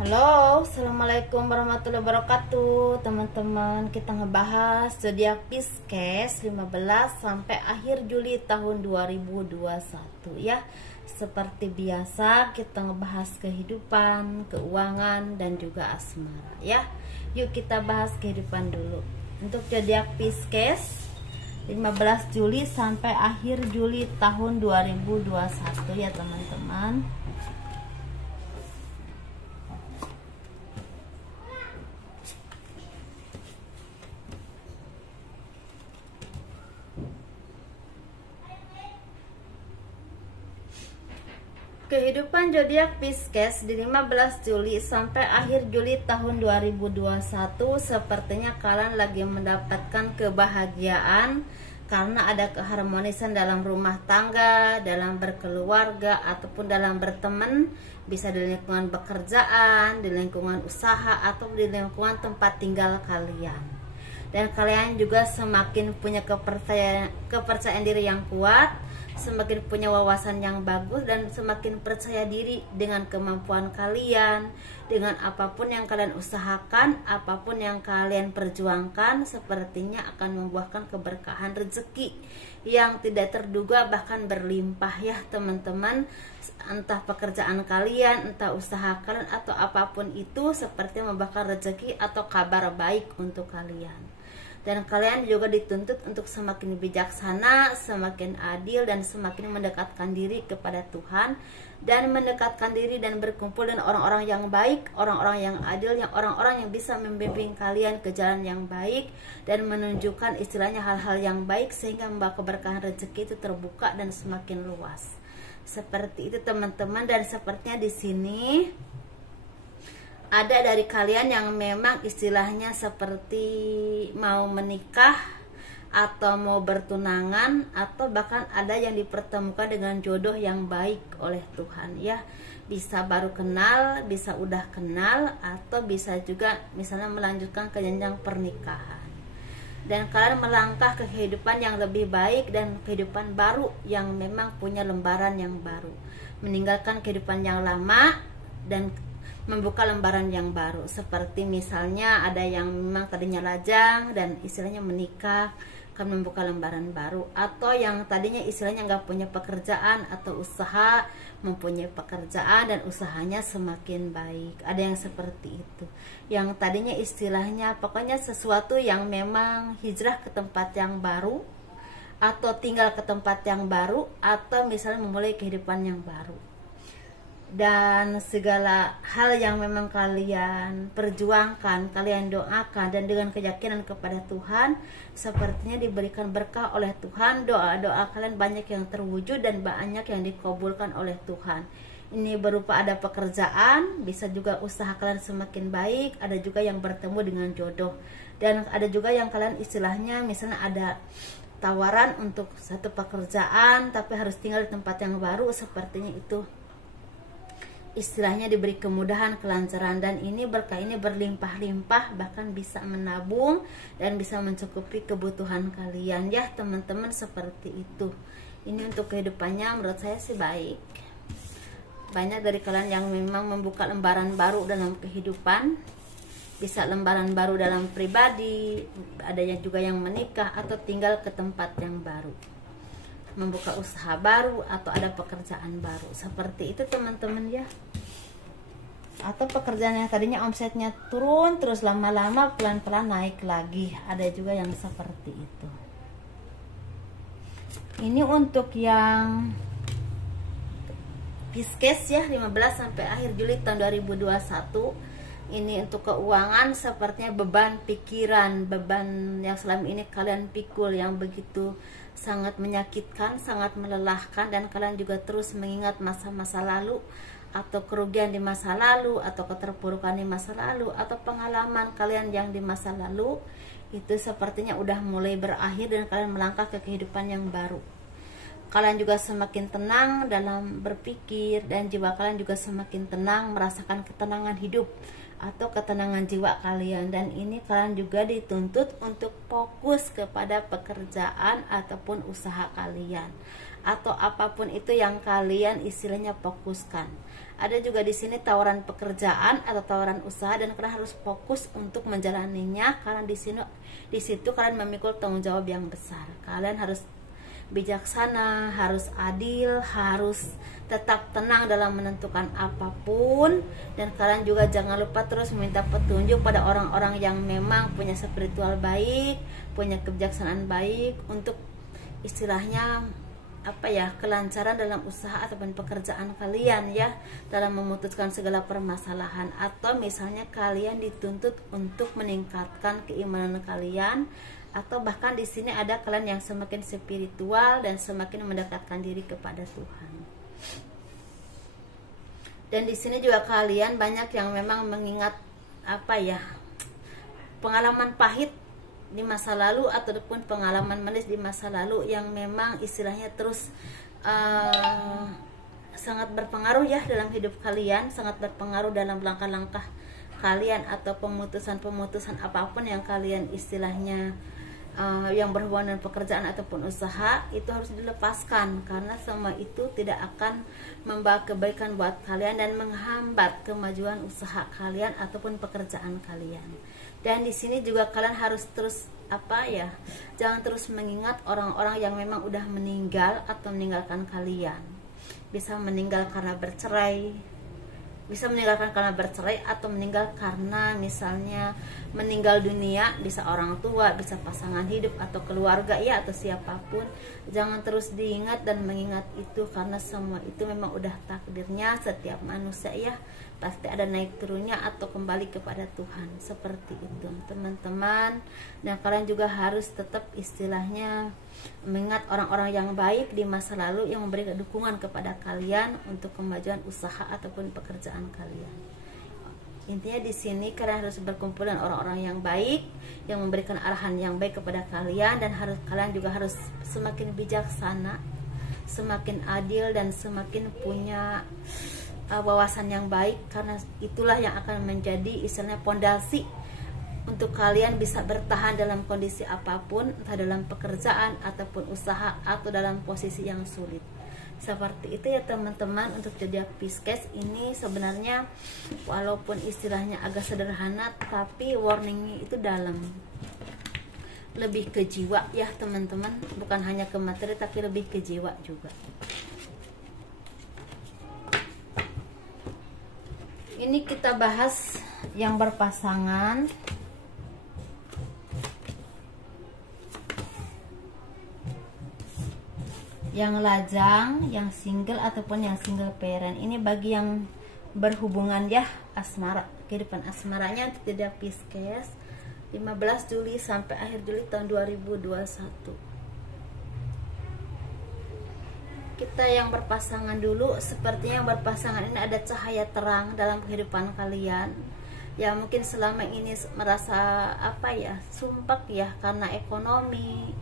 Halo, assalamualaikum warahmatullahi wabarakatuh. Teman-teman, kita ngebahas zodiak Pisces 15 sampai akhir Juli tahun 2021 ya. Seperti biasa, kita ngebahas kehidupan, keuangan, dan juga asmara ya. Yuk kita bahas kehidupan dulu. Untuk zodiak Pisces 15 Juli sampai akhir Juli tahun 2021 ya teman-teman. Kehidupan zodiak Pisces di 15 Juli sampai akhir Juli tahun 2021 sepertinya kalian lagi mendapatkan kebahagiaan karena ada keharmonisan dalam rumah tangga, dalam berkeluarga ataupun dalam berteman, bisa di lingkungan pekerjaan, di lingkungan usaha atau di lingkungan tempat tinggal kalian. Dan kalian juga semakin punya kepercayaan diri yang kuat, semakin punya wawasan yang bagus, dan semakin percaya diri dengan kemampuan kalian. Dengan apapun yang kalian usahakan, apapun yang kalian perjuangkan, sepertinya akan membuahkan keberkahan rezeki yang tidak terduga bahkan berlimpah ya teman-teman. Entah pekerjaan kalian, entah usaha kalian, atau apapun itu seperti membuahkan rezeki atau kabar baik untuk kalian. Dan kalian juga dituntut untuk semakin bijaksana, semakin adil, dan semakin mendekatkan diri kepada Tuhan, dan mendekatkan diri dan berkumpul dengan orang-orang yang baik, orang-orang yang adil, orang-orang yang bisa membimbing kalian ke jalan yang baik dan menunjukkan istilahnya hal-hal yang baik sehingga membawa keberkahan rezeki itu terbuka dan semakin luas. Seperti itu teman-teman. Dan sepertinya di sini ada dari kalian yang memang istilahnya seperti mau menikah atau mau bertunangan, atau bahkan ada yang dipertemukan dengan jodoh yang baik oleh Tuhan ya. Bisa baru kenal, bisa udah kenal, atau bisa juga misalnya melanjutkan ke jenjang pernikahan. Dan kalian melangkah ke kehidupan yang lebih baik dan kehidupan baru yang memang punya lembaran yang baru, meninggalkan kehidupan yang lama dan membuka lembaran yang baru. Seperti misalnya ada yang memang tadinya lajang dan istilahnya menikah, akan membuka lembaran baru. Atau yang tadinya istilahnya nggak punya pekerjaan atau usaha, mempunyai pekerjaan dan usahanya semakin baik. Ada yang seperti itu. Yang tadinya istilahnya pokoknya sesuatu yang memang hijrah ke tempat yang baru, atau tinggal ke tempat yang baru, atau misalnya memulai kehidupan yang baru. Dan segala hal yang memang kalian perjuangkan, kalian doakan, dan dengan keyakinan kepada Tuhan, sepertinya diberikan berkah oleh Tuhan. Doa-doa kalian banyak yang terwujud dan banyak yang dikabulkan oleh Tuhan. Ini berupa ada pekerjaan, bisa juga usaha kalian semakin baik, ada juga yang bertemu dengan jodoh, dan ada juga yang kalian istilahnya misalnya ada tawaran untuk satu pekerjaan tapi harus tinggal di tempat yang baru. Sepertinya itu istilahnya diberi kemudahan, kelancaran, dan ini berkah ini berlimpah-limpah, bahkan bisa menabung dan bisa mencukupi kebutuhan kalian ya teman-teman. Seperti itu. Ini untuk kehidupannya menurut saya sih baik. Banyak dari kalian yang memang membuka lembaran baru dalam kehidupan, bisa lembaran baru dalam pribadi, ada yang juga yang menikah atau tinggal ke tempat yang baru, membuka usaha baru, atau ada pekerjaan baru. Seperti itu teman-teman ya. Atau pekerjaan yang tadinya omsetnya turun terus lama-lama pelan-pelan naik lagi, ada juga yang seperti itu. Ini untuk yang Pisces ya, 15 sampai akhir Juli tahun 2021. Ini untuk keuangan sepertinya beban pikiran, beban yang selama ini kalian pikul yang begitu sangat menyakitkan, sangat melelahkan, dan kalian juga terus mengingat masa-masa lalu, atau kerugian di masa lalu, atau keterpurukan di masa lalu, atau pengalaman kalian yang di masa lalu itu sepertinya udah mulai berakhir dan kalian melangkah ke kehidupan yang baru. Kalian juga semakin tenang dalam berpikir, dan jiwa kalian juga semakin tenang, merasakan ketenangan hidup atau ketenangan jiwa kalian. Dan ini kalian juga dituntut untuk fokus kepada pekerjaan ataupun usaha kalian, atau apapun itu yang kalian istilahnya fokuskan. ada juga di sini tawaran pekerjaan atau tawaran usaha, dan kalian harus fokus untuk menjalaninya karena di situ kalian memikul tanggung jawab yang besar. Kalian harus bijaksana, harus adil, harus tetap tenang dalam menentukan apapun, dan kalian juga jangan lupa terus meminta petunjuk pada orang-orang yang memang punya spiritual baik, punya kebijaksanaan baik untuk istilahnya kelancaran dalam usaha ataupun pekerjaan kalian ya, dalam memutuskan segala permasalahan, atau misalnya kalian dituntut untuk meningkatkan keimanan kalian, atau bahkan di sini ada kalian yang semakin spiritual dan semakin mendekatkan diri kepada Tuhan. Dan di sini juga kalian banyak yang memang mengingat pengalaman pahit di masa lalu ataupun pengalaman manis di masa lalu yang memang istilahnya terus sangat berpengaruh ya dalam hidup kalian, sangat berpengaruh dalam langkah-langkah kalian atau pemutusan apapun yang kalian istilahnya yang berhubungan dengan pekerjaan ataupun usaha, itu harus dilepaskan karena semua itu tidak akan membawa kebaikan buat kalian dan menghambat kemajuan usaha kalian ataupun pekerjaan kalian. Dan di sini juga kalian harus terus jangan terus mengingat orang-orang yang memang udah meninggal atau meninggalkan kalian. Bisa meninggal karena bercerai, bisa meninggalkan karena bercerai, atau meninggal karena misalnya meninggal dunia, bisa orang tua, bisa pasangan hidup atau keluarga ya, atau siapapun. Jangan terus diingat dan mengingat itu karena semua itu memang udah takdirnya setiap manusia ya, pasti ada naik turunnya atau kembali kepada Tuhan, seperti itu teman-teman. Dan kalian juga harus tetap istilahnya mengingat orang-orang yang baik di masa lalu yang memberikan dukungan kepada kalian untuk kemajuan usaha ataupun pekerjaan kalian. Intinya di sini kalian harus berkumpul dengan orang-orang yang baik, yang memberikan arahan yang baik kepada kalian, dan kalian juga harus semakin bijaksana, semakin adil, dan semakin punya wawasan yang baik, karena itulah yang akan menjadi istilahnya pondasi untuk kalian bisa bertahan dalam kondisi apapun, entah dalam pekerjaan ataupun usaha atau dalam posisi yang sulit. Seperti itu ya teman-teman, untuk zodiak Pisces ini sebenarnya walaupun istilahnya agak sederhana, tapi warningnya itu dalam, lebih ke jiwa ya teman-teman, bukan hanya ke materi tapi lebih ke jiwa juga. Ini kita bahas yang berpasangan. Yang lajang, yang single ataupun yang single parent. Ini bagi yang berhubungan ya, asmara, kehidupan asmaranya untuk zodiak Pisces 15 Juli sampai akhir Juli tahun 2021. Kita yang berpasangan dulu. Sepertinya yang berpasangan ini ada cahaya terang dalam kehidupan kalian. Ya mungkin selama ini merasa sumpek ya, karena ekonomi,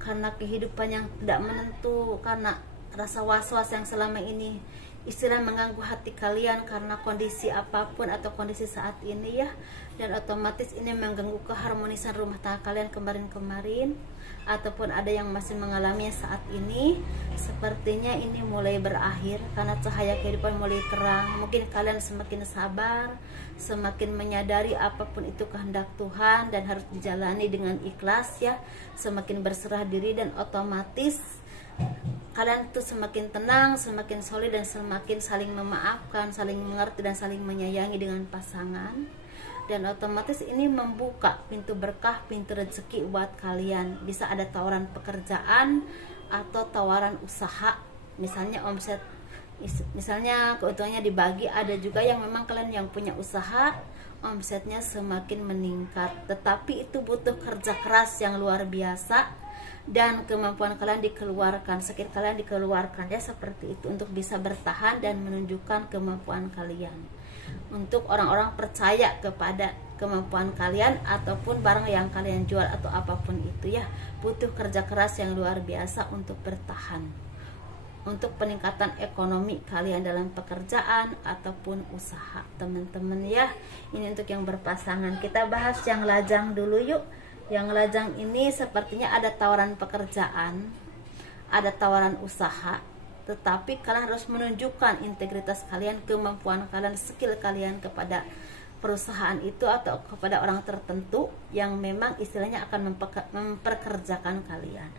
karena kehidupan yang tidak menentu, karena rasa was-was yang selama ini istilah mengganggu hati kalian karena kondisi apapun atau kondisi saat ini ya, dan otomatis ini mengganggu keharmonisan rumah tangga kalian kemarin-kemarin, ataupun ada yang masih mengalaminya saat ini. Sepertinya ini mulai berakhir karena cahaya kehidupan mulai terang. Mungkin kalian semakin sabar, semakin menyadari apapun itu kehendak Tuhan dan harus dijalani dengan ikhlas ya, semakin berserah diri, dan otomatis kalian tuh semakin tenang, semakin solid, dan semakin saling memaafkan, saling mengerti, dan saling menyayangi dengan pasangan. Dan otomatis ini membuka pintu berkah, pintu rezeki buat kalian. Bisa ada tawaran pekerjaan atau tawaran usaha, misalnya omset, misalnya keuntungannya dibagi. Ada juga yang memang kalian yang punya usaha, omsetnya semakin meningkat, tetapi itu butuh kerja keras yang luar biasa dan kemampuan kalian dikeluarkan, skill kalian dikeluarkan ya, seperti itu, untuk bisa bertahan dan menunjukkan kemampuan kalian. Untuk orang-orang percaya kepada kemampuan kalian ataupun barang yang kalian jual atau apapun itu ya, butuh kerja keras yang luar biasa untuk bertahan, untuk peningkatan ekonomi kalian dalam pekerjaan ataupun usaha teman-teman ya. Ini untuk yang berpasangan. Kita bahas yang lajang dulu yuk. Yang lajang ini sepertinya ada tawaran pekerjaan, ada tawaran usaha, tetapi kalian harus menunjukkan integritas kalian, kemampuan kalian, skill kalian kepada perusahaan itu atau kepada orang tertentu yang memang istilahnya akan memperkerjakan kalian.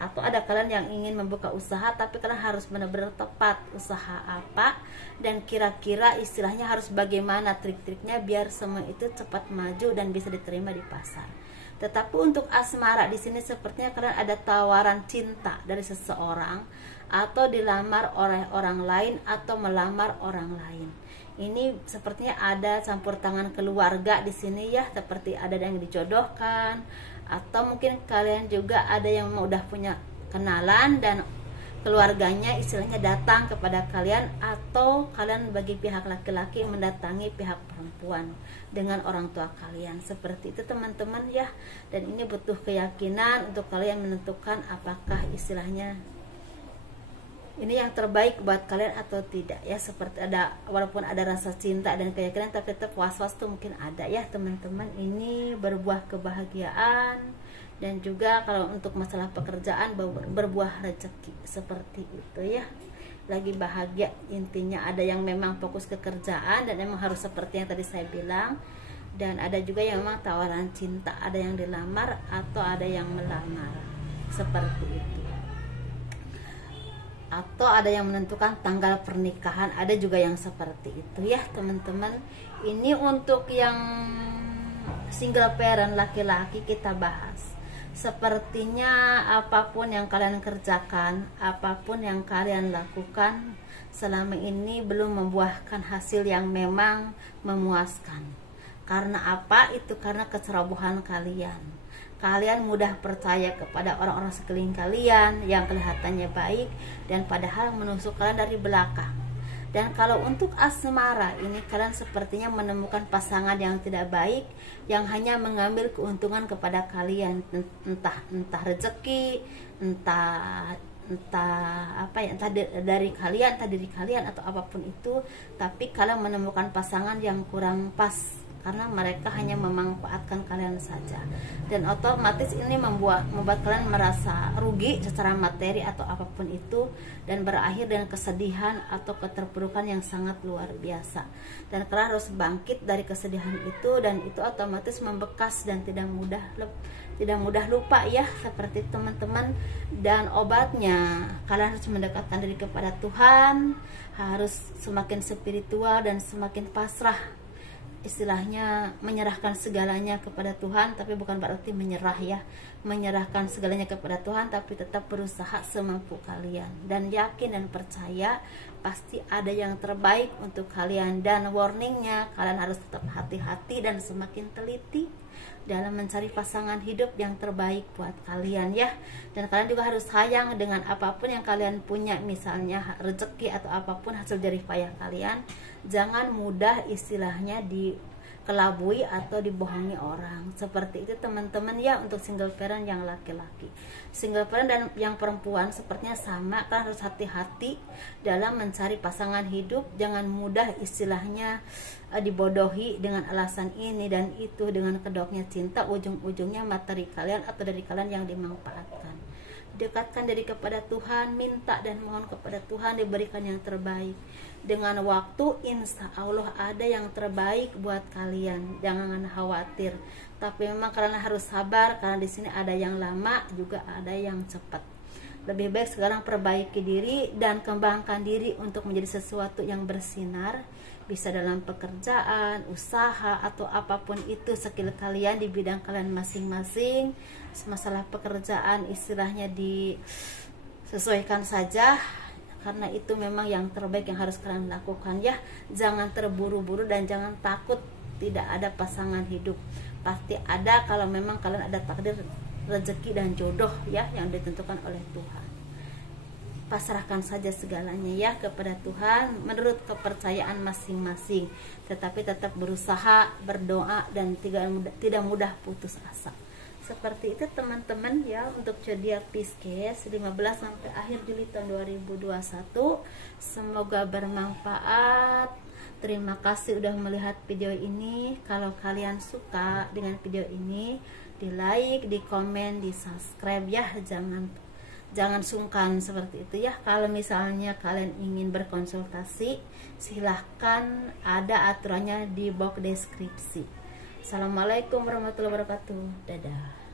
Atau ada kalian yang ingin membuka usaha tapi kalian harus benar-benar tepat usaha apa dan kira-kira istilahnya harus bagaimana trik-triknya biar semua itu cepat maju dan bisa diterima di pasar. Tetapi untuk asmara di sini sepertinya kalian ada tawaran cinta dari seseorang atau dilamar oleh orang lain atau melamar orang lain. Ini sepertinya ada campur tangan keluarga di sini ya, seperti ada yang dijodohkan atau mungkin kalian juga ada yang udah punya kenalan dan keluarganya istilahnya datang kepada kalian, atau kalian bagi pihak laki-laki mendatangi pihak perempuan dengan orang tua kalian. Seperti itu teman-teman ya. Dan ini butuh keyakinan untuk kalian menentukan apakah istilahnya ini yang terbaik buat kalian atau tidak ya. Seperti ada, walaupun ada rasa cinta dan keyakinan tapi tetap was-was tuh mungkin ada ya teman-teman. Ini berbuah kebahagiaan dan juga kalau untuk masalah pekerjaan berbuah rezeki, seperti itu ya. Lagi bahagia intinya. Ada yang memang fokus ke kerjaan dan memang harus seperti yang tadi saya bilang, dan ada juga yang memang tawaran cinta, ada yang dilamar atau ada yang melamar, seperti itu. Atau ada yang menentukan tanggal pernikahan, ada juga yang seperti itu ya teman-teman. Ini untuk yang single parent laki-laki kita bahas. Sepertinya apapun yang kalian kerjakan, apapun yang kalian lakukan selama ini belum membuahkan hasil yang memang memuaskan. Karena apa? Itu karena kecerobohan kalian. Kalian mudah percaya kepada orang-orang sekeliling kalian yang kelihatannya baik dan padahal menusuk kalian dari belakang. Dan kalau untuk asmara ini kalian sepertinya menemukan pasangan yang tidak baik, yang hanya mengambil keuntungan kepada kalian, entah rezeki, entah dari kalian, entah diri kalian atau apapun itu. Tapi kalian menemukan pasangan yang kurang pas karena mereka hanya memanfaatkan kalian saja, dan otomatis ini membuat kalian merasa rugi secara materi atau apapun itu, dan berakhir dengan kesedihan atau keterpurukan yang sangat luar biasa. Dan kalian harus bangkit dari kesedihan itu, dan itu otomatis membekas dan tidak mudah lupa ya, seperti teman-teman. Dan obatnya kalian harus mendekatkan diri kepada Tuhan, harus semakin spiritual dan semakin pasrah, istilahnya menyerahkan segalanya kepada Tuhan. Tapi bukan berarti menyerah ya, menyerahkan segalanya kepada Tuhan, tapi tetap berusaha semampu kalian dan yakin dan percaya pasti ada yang terbaik untuk kalian. Dan warningnya, kalian harus tetap hati-hati dan semakin teliti dalam mencari pasangan hidup yang terbaik buat kalian ya. Dan kalian juga harus sayang dengan apapun yang kalian punya, misalnya rezeki atau apapun hasil jerih payah kalian. Jangan mudah istilahnya dikelabui atau dibohongi orang, seperti itu teman-teman ya. Untuk single parent yang laki-laki, single parent dan yang perempuan sepertinya sama. Kalian harus hati-hati dalam mencari pasangan hidup. Jangan mudah istilahnya dibodohi dengan alasan ini dan itu, dengan kedoknya cinta, ujung-ujungnya materi kalian atau dari kalian yang dimanfaatkan. Dekatkan diri kepada Tuhan, minta dan mohon kepada Tuhan diberikan yang terbaik. Dengan waktu insya Allah ada yang terbaik buat kalian, jangan khawatir. Tapi memang kalian harus sabar, karena di sini ada yang lama juga ada yang cepat. Lebih baik sekarang perbaiki diri dan kembangkan diri untuk menjadi sesuatu yang bersinar, bisa dalam pekerjaan, usaha atau apapun itu skill kalian di bidang kalian masing-masing. Masalah pekerjaan istilahnya disesuaikan saja, karena itu memang yang terbaik yang harus kalian lakukan ya. Jangan terburu-buru dan jangan takut tidak ada pasangan hidup. Pasti ada kalau memang kalian ada takdir rezeki dan jodoh ya yang ditentukan oleh Tuhan. Pasrahkan saja segalanya ya kepada Tuhan menurut kepercayaan masing-masing, tetapi tetap berusaha, berdoa dan tidak mudah putus asa. Seperti itu teman-teman ya untuk zodiak Pisces 15 sampai akhir Juli tahun 2021. Semoga bermanfaat. Terima kasih udah melihat video ini. Kalau kalian suka dengan video ini, di like, di komen, di subscribe ya. Jangan jangan sungkan seperti itu ya. Kalau misalnya kalian ingin berkonsultasi, silahkan, ada aturannya di box deskripsi. Assalamualaikum warahmatullahi wabarakatuh. Dadah.